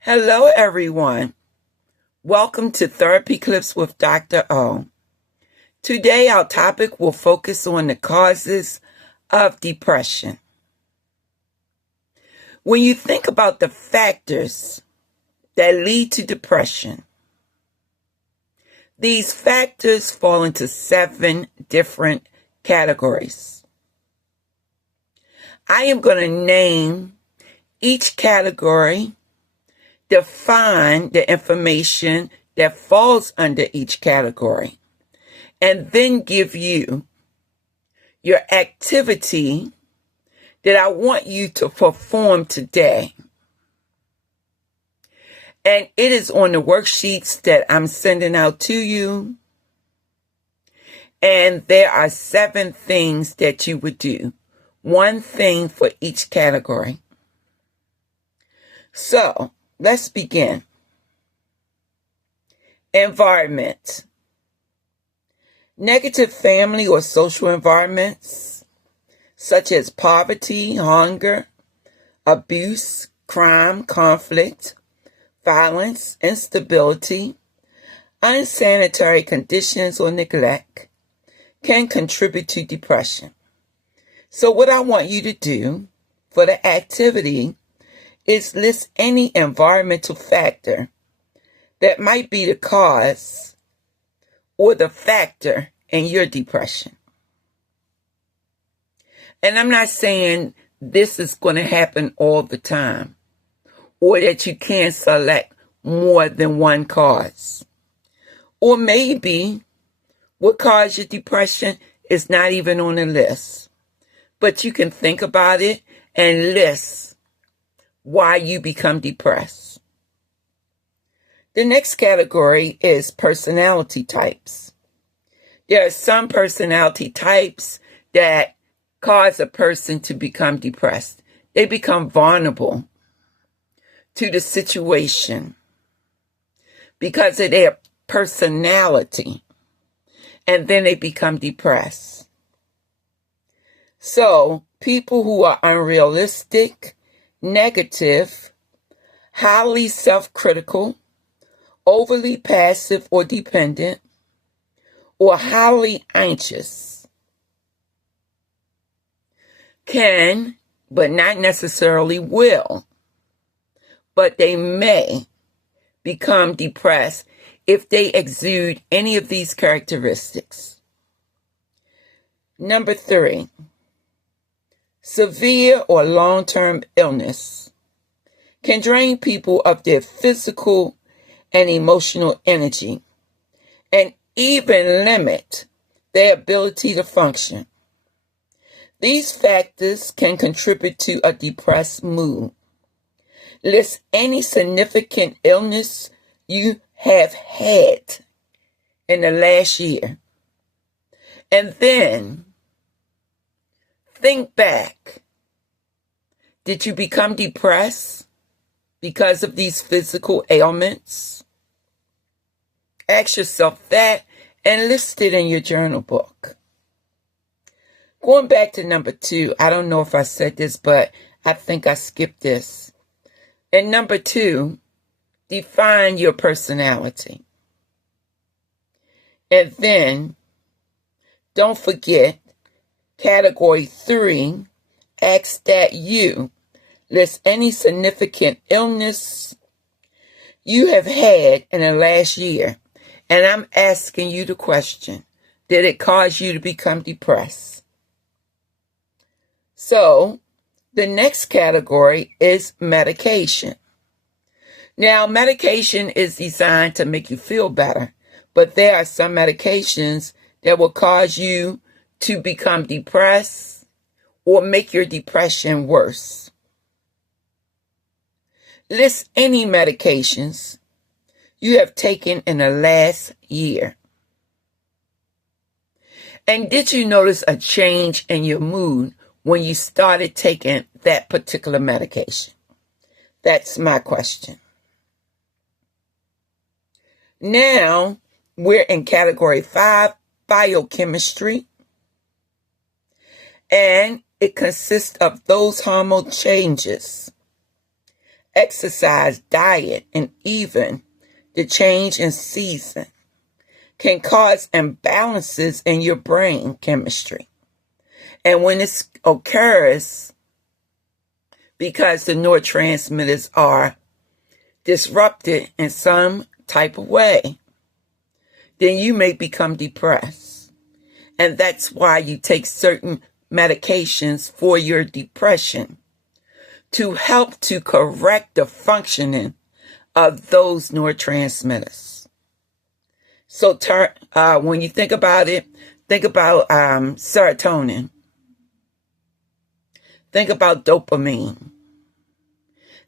Hello, everyone. Welcome to Therapy Clips with Dr. O. Today, our topic will focus on the causes of depression. When you think about the factors that lead to depression, these factors fall into 7 different categories. I am going to name each category, define the information that falls under each category, and then give you your activity that I want you to perform today. And it is on the worksheets that I'm sending out to you. And there are 7 things that you would do. 1 thing for each category. So, let's begin. Environment. Negative family or social environments, such as poverty, hunger, abuse, crime, conflict, violence, instability, unsanitary conditions, or neglect, can contribute to depression. So what I want you to do for the activity is list any environmental factor that might be the cause or the factor in your depression. And I'm not saying this is going to happen all the time, or that you can select more than one cause. Or maybe what caused your depression is not even on the list, but you can think about it and list why you become depressed. The next category is personality types. There are some personality types that cause a person to become depressed. They become vulnerable to the situation because of their personality, and then they become depressed. So, people who are unrealistic, negative, highly self-critical, overly passive or dependent, or highly anxious can, but not necessarily will, but they may become depressed if they exude any of these characteristics. Number 3, severe or long-term illness can drain people of their physical and emotional energy and even limit their ability to function. These factors can contribute to a depressed mood. List any significant illness you have had in the last year. And then think back. Did you become depressed because of these physical ailments? Ask yourself that and list it in your journal book. Going back to number 2, I don't know if I said this, but I think I skipped this. And number 2, define your personality. And then, don't forget, category 3 asks that you list any significant illness you have had in the last year. And I'm asking you the question, did it cause you to become depressed? So, the next category is medication. Now, medication is designed to make you feel better, but there are some medications that will cause you to become depressed or make your depression worse. List any medications you have taken in the last year. And did you notice a change in your mood when you started taking that particular medication? That's my question. Now, we're in category 5, biochemistry. And it consists of those hormone changes exercise, diet, and even the change in season can cause imbalances in your brain chemistry. And when this occurs, because the neurotransmitters are disrupted in some type of way, then you may become depressed. And that's why you take certain medications for your depression to help to correct the functioning of those neurotransmitters. So when you think about it, think about serotonin. Think about dopamine.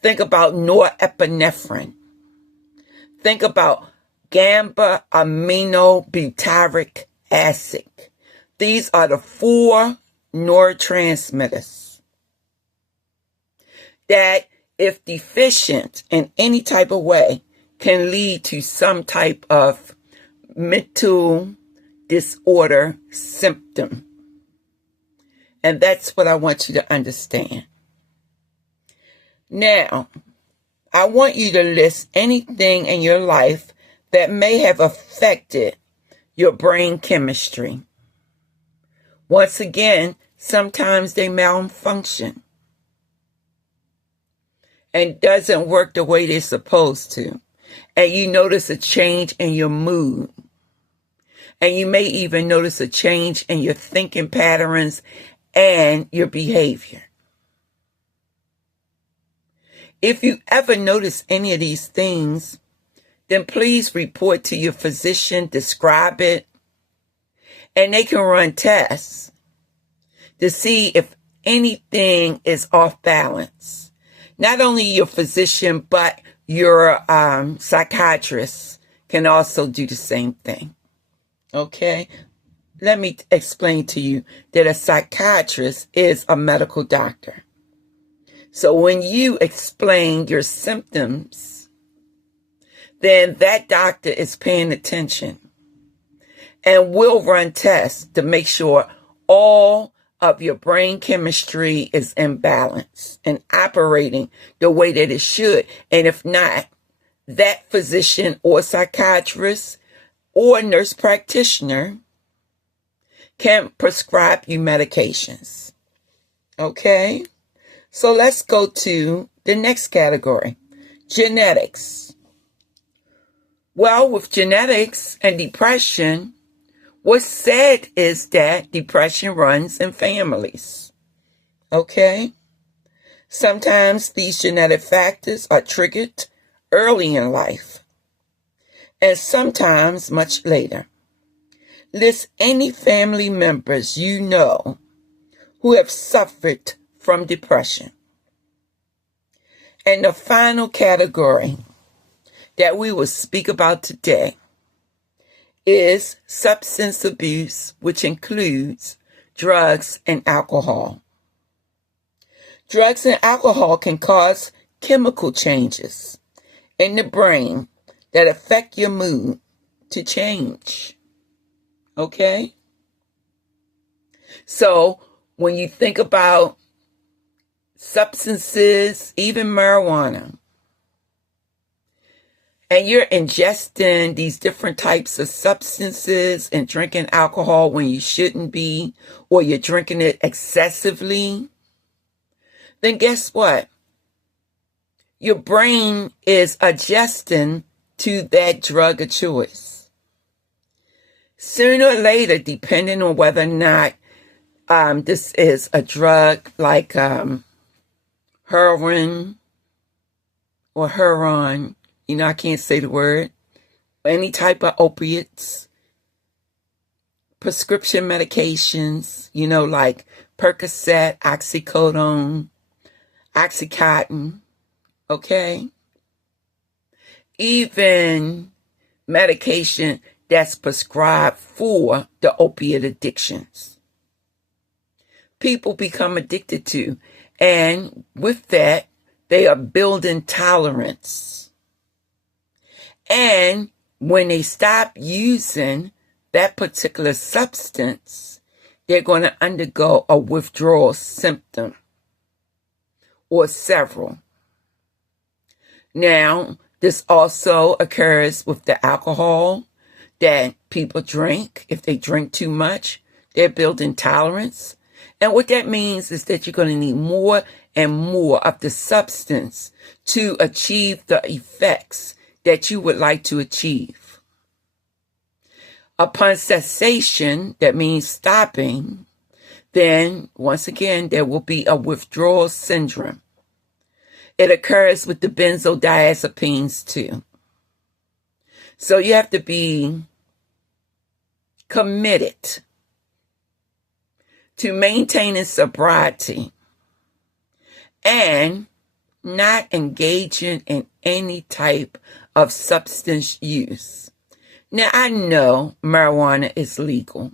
Think about norepinephrine. Think about gamma-aminobutyric acid. These are the 4 neurotransmitters that, if deficient in any type of way, can lead to some type of mental disorder symptom. And that's what I want you to understand. Now, I want you to list anything in your life that may have affected your brain chemistry. Once again, sometimes they malfunction and doesn't work the way they're supposed to. And you notice a change in your mood. And you may even notice a change in your thinking patterns and your behavior. If you ever notice any of these things, then please report to your physician, describe it, and they can run tests to see if anything is off balance. Not only your physician, but your psychiatrist can also do the same thing. Okay? Let me explain to you that a psychiatrist is a medical doctor. So when you explain your symptoms, then that doctor is paying attention and will run tests to make sure all of your brain chemistry is in balance and operating the way that it should. And if not, that physician or psychiatrist or nurse practitioner can prescribe you medications. Okay? So let's go to the next category, genetics. Well, with genetics and depression, what's said is that depression runs in families. Okay? Sometimes these genetic factors are triggered early in life, and sometimes much later. List any family members you know who have suffered from depression. And the final category that we will speak about today is substance abuse, which includes drugs and alcohol. Drugs and alcohol can cause chemical changes in the brain that affect your mood to change. Okay? So when you think about substances, even marijuana, and you're ingesting these different types of substances and drinking alcohol when you shouldn't be, or you're drinking it excessively, then guess what? Your brain is adjusting to that drug of choice. Sooner or later, depending on whether or not this is a drug like heroin or heroin, I can't say the word, any type of opiates, prescription medications, like Percocet, oxycodone, Oxycontin, okay? Even medication that's prescribed for the opiate addictions. People become addicted to, and with that, they are building tolerance. And when they stop using that particular substance, they're going to undergo a withdrawal symptom or several. Now, this also occurs with the alcohol that people drink. If they drink too much, they're building tolerance. And what that means is that you're going to need more and more of the substance to achieve the effects that you would like to achieve. Upon cessation, that means stopping, then once again, there will be a withdrawal syndrome. It occurs with the benzodiazepines too. So you have to be committed to maintaining sobriety and not engaging in any type of substance use. Now, I know marijuana is legal,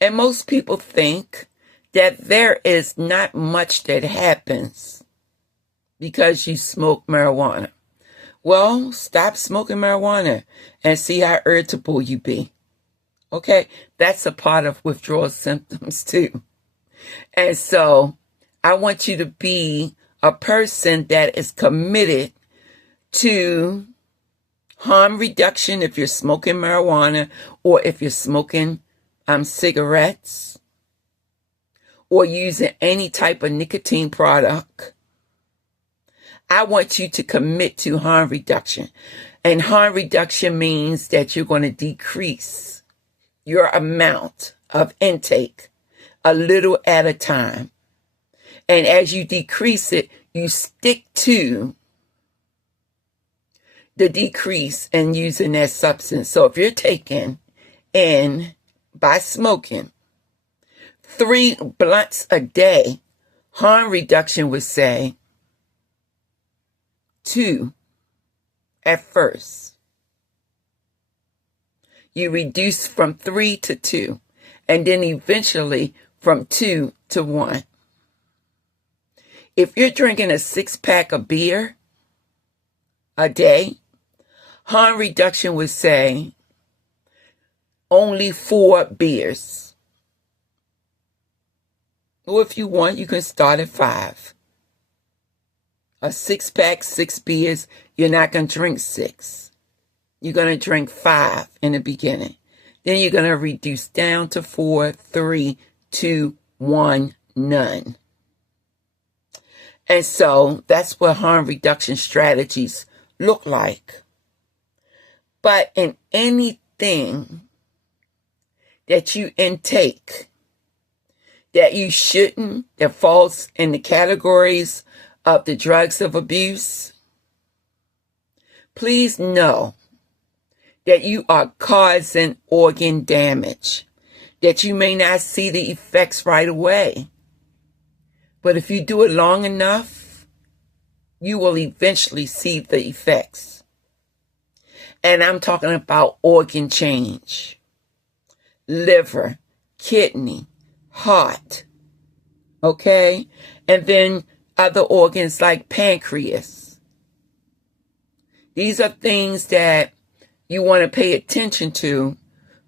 and most people think that there is not much that happens because you smoke marijuana. Well, stop smoking marijuana and see how irritable you be. Okay, that's a part of withdrawal symptoms too. And so I want you to be a person that is committed to harm reduction if you're smoking marijuana, or if you're smoking cigarettes, or using any type of nicotine product. I want you to commit to harm reduction. And harm reduction means that you're going to decrease your amount of intake a little at a time. And as you decrease it, you stick to the decrease in using that substance. So if you're taking in, by smoking, 3 blunts a day, harm reduction would say 2 at first. You reduce from 3 to 2, and then eventually from 2 to 1. If you're drinking a 6-pack of beer a day, harm reduction would say only 4 beers. Or if you want, you can start at 5. A 6-pack, 6 beers, you're not going to drink 6. You're going to drink 5 in the beginning. Then you're going to reduce down to 4, 3, 2, 1, none. And so that's what harm reduction strategies look like. But in anything that you intake that you shouldn't, that falls in the categories of the drugs of abuse, please know that you are causing organ damage, that you may not see the effects right away. But if you do it long enough, you will eventually see the effects. And I'm talking about organ change, liver, kidney, heart, okay? And then other organs like pancreas. These are things that you want to pay attention to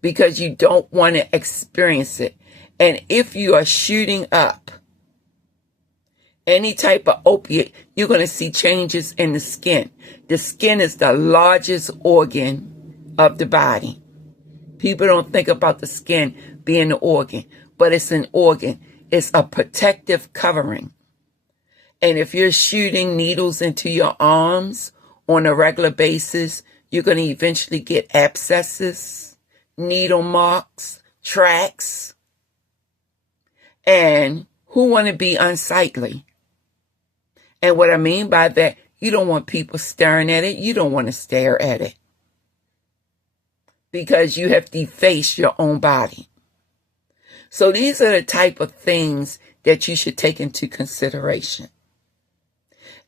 because you don't want to experience it. And if you are shooting up any type of opiate, you're going to see changes in the skin. The skin is the largest organ of the body. People don't think about the skin being an organ, but it's an organ. It's a protective covering. And if you're shooting needles into your arms on a regular basis, you're going to eventually get abscesses, needle marks, tracks. And who want to be unsightly? And what I mean by that, you don't want people staring at it. You don't want to stare at it, because you have defaced your own body. So these are the type of things that you should take into consideration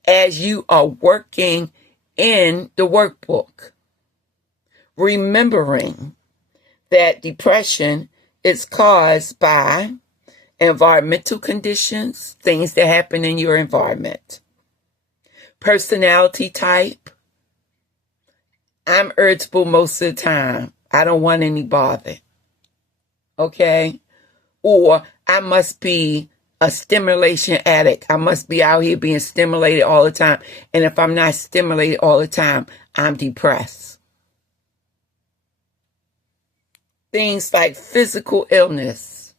as you are working in the workbook, remembering that depression is caused by environmental conditions, things that happen in your environment. Personality type. I'm irritable most of the time. I don't want any bother. Okay? Or I must be a stimulation addict. I must be out here being stimulated all the time. And if I'm not stimulated all the time, I'm depressed. Things like physical illness.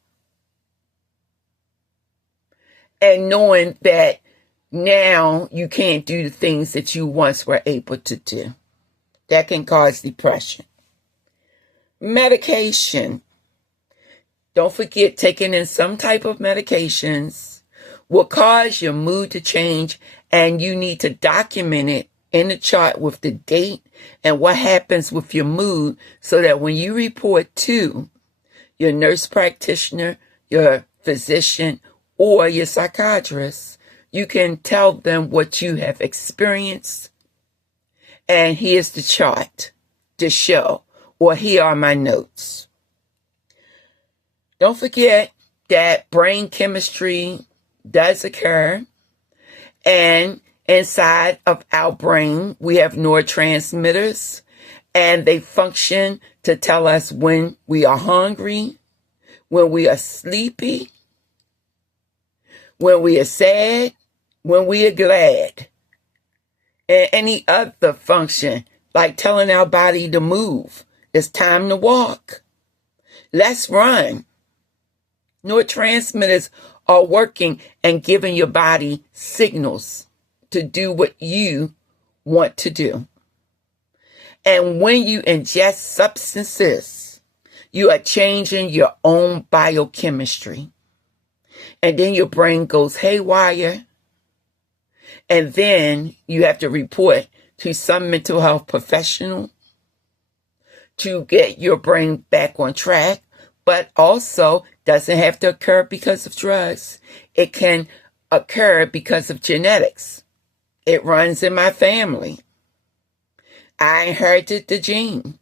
And knowing that now you can't do the things that you once were able to do. That can cause depression. Medication. Don't forget, taking in some type of medications will cause your mood to change, and you need to document it in the chart with the date and what happens with your mood so that when you report to your nurse practitioner, your physician, or your psychiatrist, you can tell them what you have experienced. And here's the chart to show, or here are my notes. Don't forget that brain chemistry does occur, and inside of our brain, we have neurotransmitters, and they function to tell us when we are hungry, when we are sleepy, when we are sad, when we are glad, and any other function, like telling our body to move. It's time to walk. Let's run. Neurotransmitters are working and giving your body signals to do what you want to do. And when you ingest substances, you are changing your own biochemistry. And then your brain goes haywire. And then you have to report to some mental health professional to get your brain back on track. But also doesn't have to occur because of drugs. It can occur because of genetics. It runs in my family. I inherited the gene.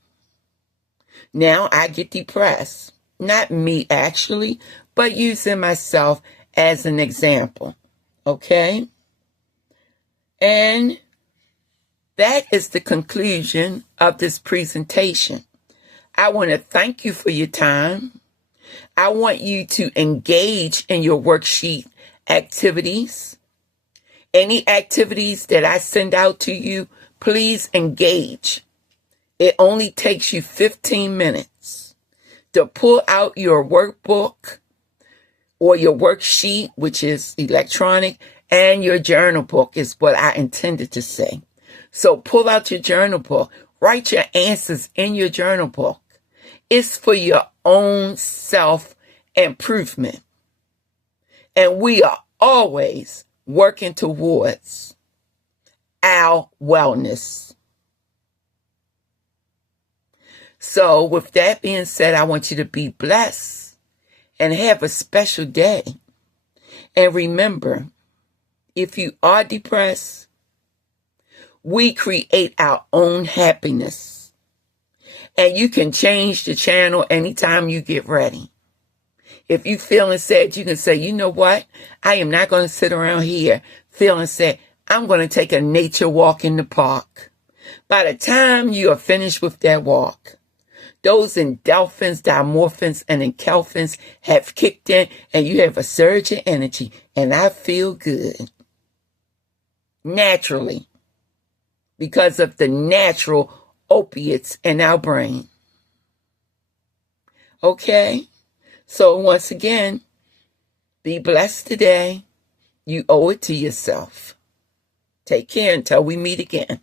Now I get depressed. Not me actually, but using myself as an example. Okay? And that is the conclusion of this presentation. I want to thank you for your time. I want you to engage in your worksheet activities. Any activities that I send out to you, please engage. It only takes you 15 minutes to pull out your workbook or your worksheet, which is electronic, and your journal book is what I intended to say. So pull out your journal book. Write your answers in your journal book. It's for your own self-improvement. And we are always working towards our wellness. So with that being said, I want you to be blessed and have a special day. And remember, if you are depressed, we create our own happiness. And you can change the channel anytime you get ready. If you feeling sad, you can say, you know what? I am not going to sit around here feeling sad. I'm going to take a nature walk in the park. By the time you are finished with that walk, those endorphins, dimorphins, and enkephalins have kicked in, and you have a surge of energy, and I feel good. Naturally. Because of the natural opiates in our brain. Okay? So once again, be blessed today. You owe it to yourself. Take care until we meet again.